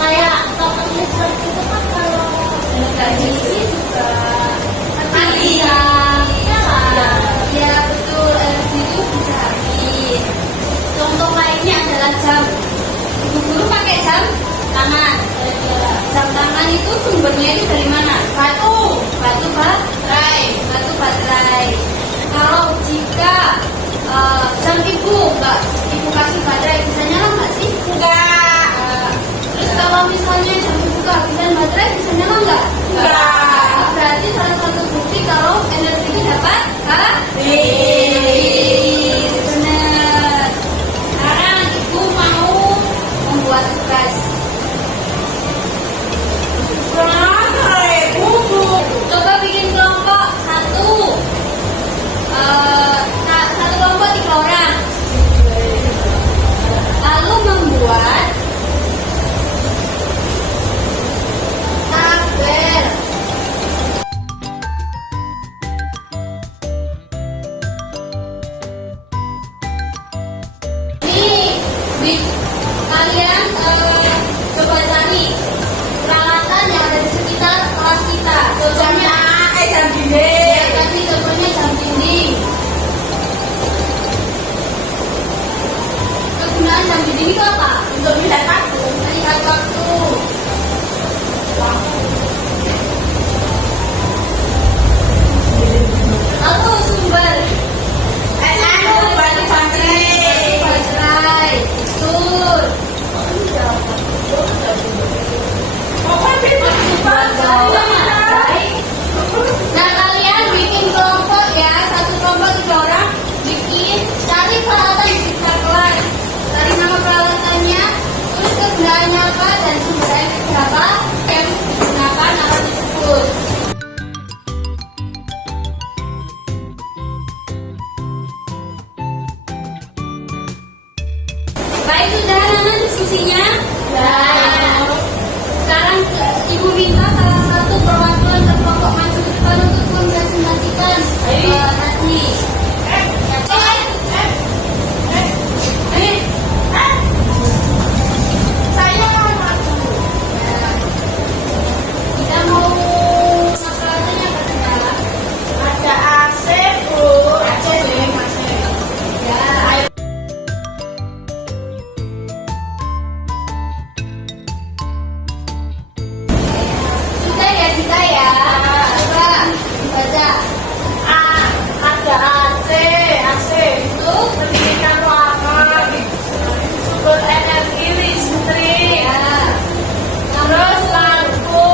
Kayak contohnya seperti itu kan kalau nggak diisi juga mati ya. Ya betul, energi itu bisa habis. Contoh lainnya adalah jam. Ibu guru pakai jam tangan. Jam tangan itu sumbernya itu dari mana? Batu baterai. Kalau jika jam ibu kasih baterai, bisa nyala nggak sih? Enggak. Terus kalau misalnya jam ibu kehabisan baterai, bisa nyala nggak? Enggak. Berarti salah satu bukti kalau energinya dapat Habis. benar. Sekarang ibu mau membuat tugas. Coba bikin kelompok satu kelompok 3 orang. Lalu membuat tabel. Ini kalian coba cari peralatan yang ada di sekitar kelas kita. Contohnya Jam dinding. tadi contohnya jam dinding. Kegunaan jam dinding itu apa? Untuk melihat waktu. Melihat waktu. Lalu sumber Batu baterai. betul. Nah kalian bikin kelompok ya, satu kelompok 3 orang bikin, cari peralatan di sekitar kelas, cari nama peralatannya, tulis kegunaannya apa dan sumbernya berapa yang digunakan alat tersebut. Baik, sudah anak diskusinya? Nah, sekarang ibu minta salah satu perwakilan kelompok maju ke depan untuk mempresentasikan tadi. Saya mau maju. Kita mau peralatannya apa saja? Ada AC, Bu. AC deh, masih. Ya, sudah ya kita ya. Coba baca. Ada AC untuk pendidikan ruangan, sumber energi listrik, Ya, terus lampu,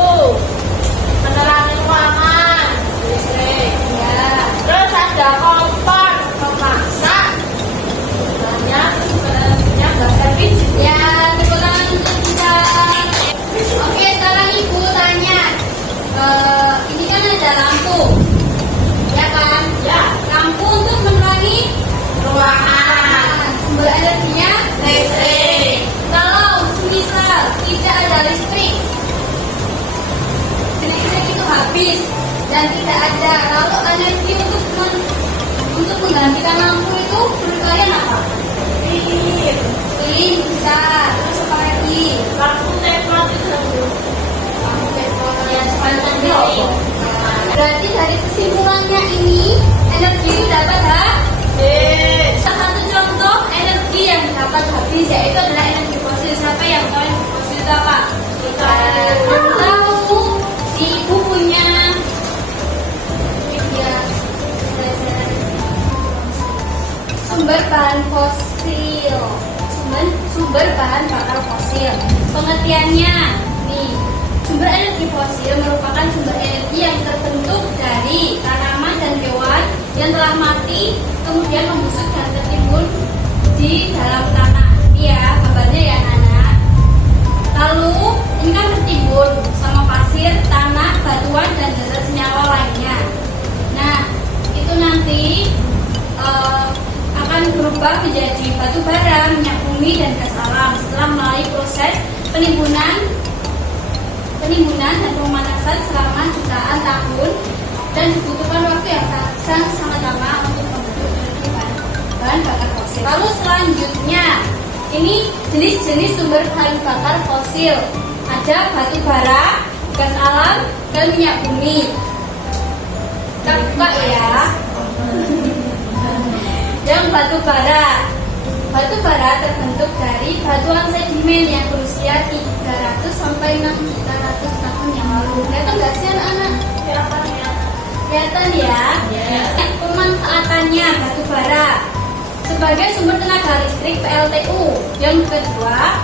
penerangan ruangan, listrik. ya. Terus ada kompor memasak, banyak sebenarnya nggak servis. Ya, tepuk tangan untuk kita. Oke, sekarang ibu tanya. Ini kan ada lampu, ya kan? Ya, Lampu untuk menerangi ruangan, sumber energinya. listrik. Kalau semisal tidak ada listrik itu habis dan tidak ada, lalu energi untuk menggantikan lampu itu menurut kalian apa? Lilin, Lilin bisa, terus apa lagi? lampu teflon itu Bu. Lampu telepon yang sepanjang lilin. Berarti dari kesimpulannya ini energi itu dapat Habis. salah satu contoh energi yang dapat habis yaitu adalah energi fosil. Siapa yang tahu energi fosil itu apa? Yang tahu di bukunya ya, sumber bahan fosil, sumber bahan bakar fosil. Pengertiannya nih, sumber energi fosil merupakan sumber energi yang terbentuk dari tanaman dan hewan yang telah mati kemudian membusuk dan tertimbun di dalam tanah. Ini ya gambarnya ya anak. Lalu ini kan tertimbun sama pasir, tanah, batuan dan zat senyawa lainnya. Nah itu nanti akan berubah menjadi batu bara, minyak bumi dan gas alam setelah melalui proses penimbunan dan pemanasan selama jutaan tahun dan dibutuhkan waktu yang sangat lama untuk membentuk bahan bakar fosil. Lalu selanjutnya Ini jenis-jenis sumber bahan bakar fosil. Ada batu bara, gas alam, dan minyak bumi. Kita buka ya. Yang batu bara. Batu bara terbentuk dari batuan sedimen yang berusia 300 sampai 600 tahun yang lalu. Kelihatan nggak sih anak-anak? Kelihatan ya? Pemanfaatannya batu bara sebagai sumber tenaga listrik PLTU. Yang kedua,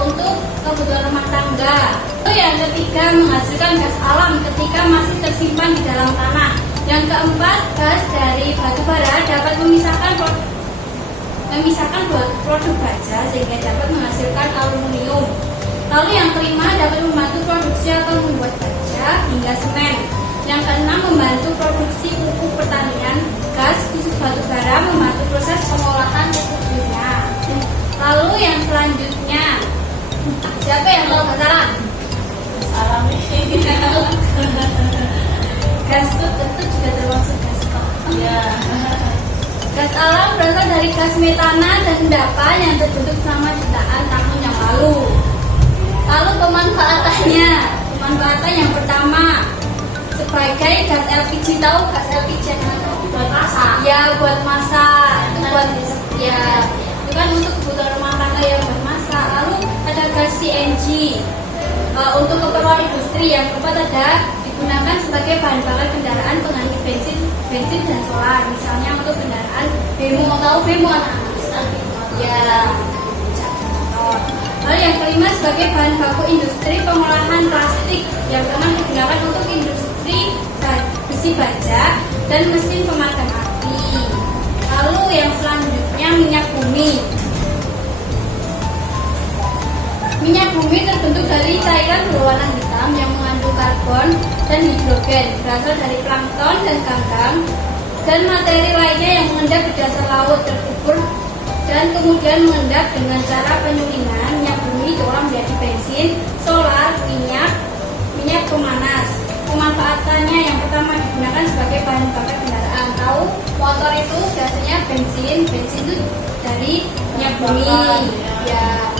untuk kebutuhan rumah tangga. Yang ketiga, menghasilkan gas alam ketika masih tersimpan di dalam tanah. Yang keempat, gas dari batu bara dapat memisahkan produk baja sehingga dapat menghasilkan aluminium. Lalu yang kelima, dapat membantu produksi atau membuat baja hingga semen. Yang keenam, membantu produksi pupuk pertanian. Gas khusus batu bara membantu proses pengolahan pupuknya. Lalu yang selanjutnya, siapa yang tahu gas alam? Gas itu juga termasuk gas Ya. Gas alam berasal dari gas metana dan endapan yang terbentuk selama jutaan tahun yang lalu. Lalu pemanfaatannya yang pertama sebagai gas LPG. Tahu gas LPG yang mana? Buat masak. Ya, buat masak. Itu kan untuk kebutuhan rumah tangga yang buat masak. Lalu ada gas CNG untuk keperluan industri. Yang keempat ada digunakan sebagai bahan bakar kendaraan pengganti bensin dan solar. Misalnya untuk kendaraan bemo. Tahu bemo anak-anak? Ya. Lalu yang kelima sebagai bahan baku industri pengolahan plastik. Yang keenam digunakan untuk industri besi baja dan mesin pemadam api. Lalu yang selanjutnya minyak bumi. Minyak bumi terbentuk dari cairan berwarna hitam yang mengandung karbon dan hidrogen, berasal dari plankton dan ganggang dan materi lainnya yang mengendap di dasar laut terkubur dan kemudian mengendap dengan cara penyulingan. Minyak bumi diolah menjadi bensin, solar, minyak pemanas. Pemanfaatannya yang pertama digunakan sebagai bahan bakar kendaraan. Tahu motor itu biasanya bensin itu dari minyak bumi. Ya.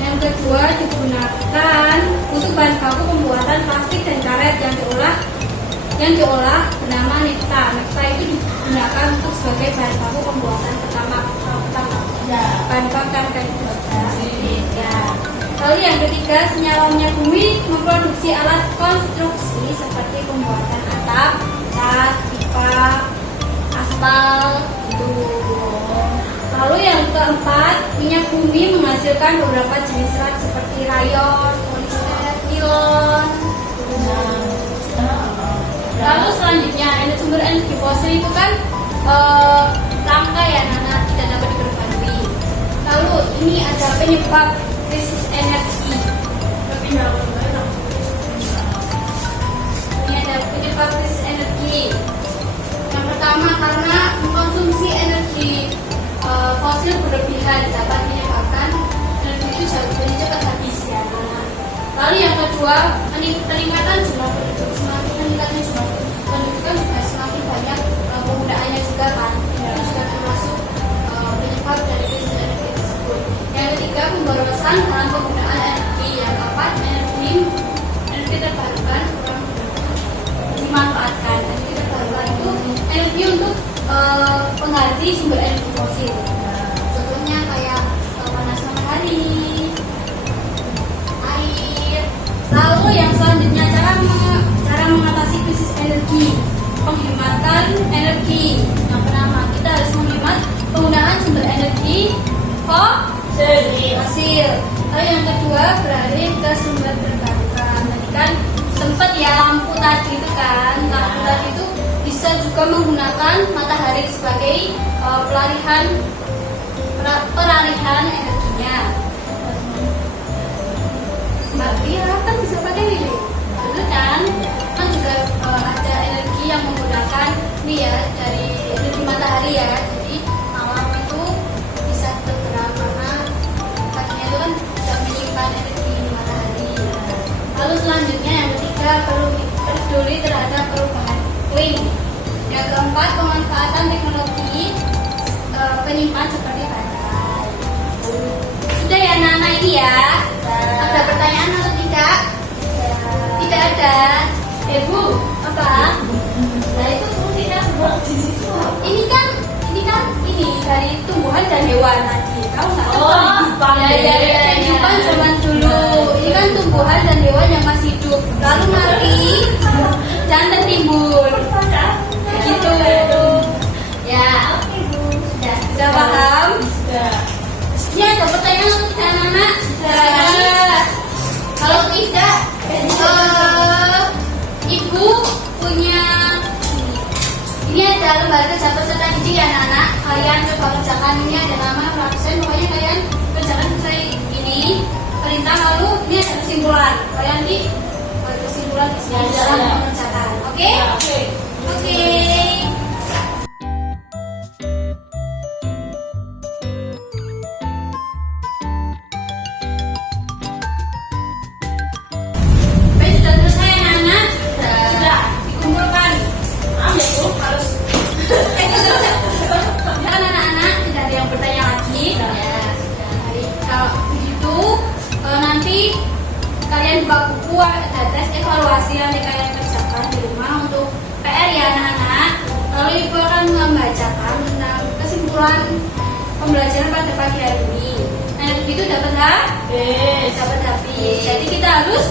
Yang kedua digunakan untuk bahan baku pembuatan plastik dan karet yang diolah bernama nafta. Nafta itu digunakan untuk sebagai bahan baku pembuatan pertama bahan bakar kayu bakar. Ya. Lalu yang ketiga, senyawa minyak bumi memproduksi alat konstruksi seperti pembuatan atap, cat, pipa, aspal, itu. Lalu yang keempat, minyak bumi menghasilkan beberapa jenis serat seperti rayon, polister, nilon. Lalu selanjutnya, sumber energi fosil itu kan langka ya, tidak dapat diperbarui. Lalu ini ada penyebab krisis energi. Ini ada penyebab krisis energi. Yang pertama, karena mengkonsumsi energi fosil berlebihan dapat menyebabkan energi itu jadi cepat habis ya. Lalu yang kedua, peningkatan jumlah penduduk. Semakin meningkatnya jumlah penduduk kan juga semakin banyak penggunaannya juga kan. Itu juga termasuk penyebab dari krisis energi tersebut. Yang ketiga, pemborosan dalam penggunaan energi. Yang keempat, energi terbarukan kurang dimanfaatkan. Energi terbarukan itu energi untuk pengganti sumber energi fosil. Contohnya kayak panas matahari, air. Lalu yang selanjutnya cara mengatasi krisis energi, penghematan energi. Yang pertama, kita harus menghemat penggunaan sumber energi fosil. Lalu yang kedua, beralih ke sumber terbarukan. Tadi kan sempat ya lampu tadi itu kan, lampu tadi itu bisa juga menggunakan matahari sebagai peralihan energinya. Iya kan bisa pakai lilin, betul kan? Kan juga ada energi yang menggunakan ini ya dari energi matahari ya. Jadi malam itu bisa terang karena paginya itu kan bisa menyimpan energi matahari. Lalu selanjutnya yang ketiga, perlu peduli terhadap perubahan iklim. Yang keempat, pemanfaatan teknologi penyimpan seperti baterai. Sudah ya anak-anak ini ya. Ada pertanyaan atau tidak? Tidak ada. Bu, apa? Nah itu tidak. Ini kan ini dari tumbuhan dan hewan tadi. Tahu nggak? Kehidupan zaman dulu. Ini kan tumbuhan dan hewan yang masih hidup. Lalu mati dan tertimbun. Begitu. Ya. Sudah paham? Ini ada pertanyaan untuk kita anak-anak? Kalau tidak, Ibu punya ini ada lembar kerja peserta didik ya anak-anak. Kalian coba kerjakan, ini ada nama absen. Pokoknya kalian kerjakan selesai ini perintah, lalu ini ada kesimpulan. Kalian nanti buat kesimpulan di sini dalam mengerjakan. Oke? Oke. Baik, sudah selesai anak-anak? Sudah. Dikumpulkan. Harus. Kan anak-anak tidak ada yang bertanya lagi. Ya. Kalau begitu, nanti kalian buka buku, ada tes evaluasi yang kalian kerjakan di rumah untuk PR ya anak-anak. Lalu ibu akan membacakan tentang kesimpulan pembelajaran pada pagi hari ini. Nah begitu dapat dapat habis. Jadi kita harus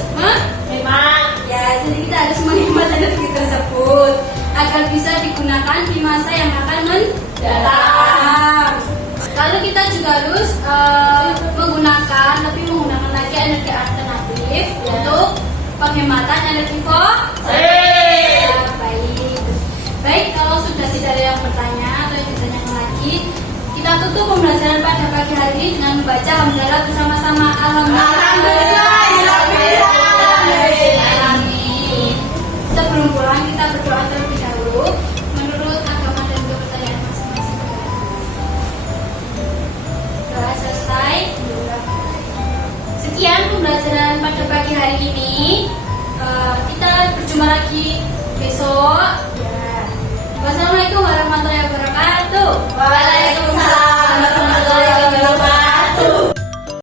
jadi kita harus menerima energi tersebut agar bisa digunakan di masa yang akan mendatang. Lalu kita juga harus lebih menggunakan lagi energi alternatif untuk penghematan energi fosil. Baik, kalau sudah tidak ada yang bertanya atau yang ditanyakan lagi, kita tutup pembelajaran pada pagi hari ini dengan membaca hamdalah bersama-sama. Alhamdulillah. Sebelum pulang kita berdoa terlebih dahulu menurut agama dan kepercayaan masing-masing. Doa selesai. Sekian pembelajaran pada pagi hari ini. Kita berjumpa lagi besok. Wassalamualaikum warahmatullahi wabarakatuh. Waalaikumsalam.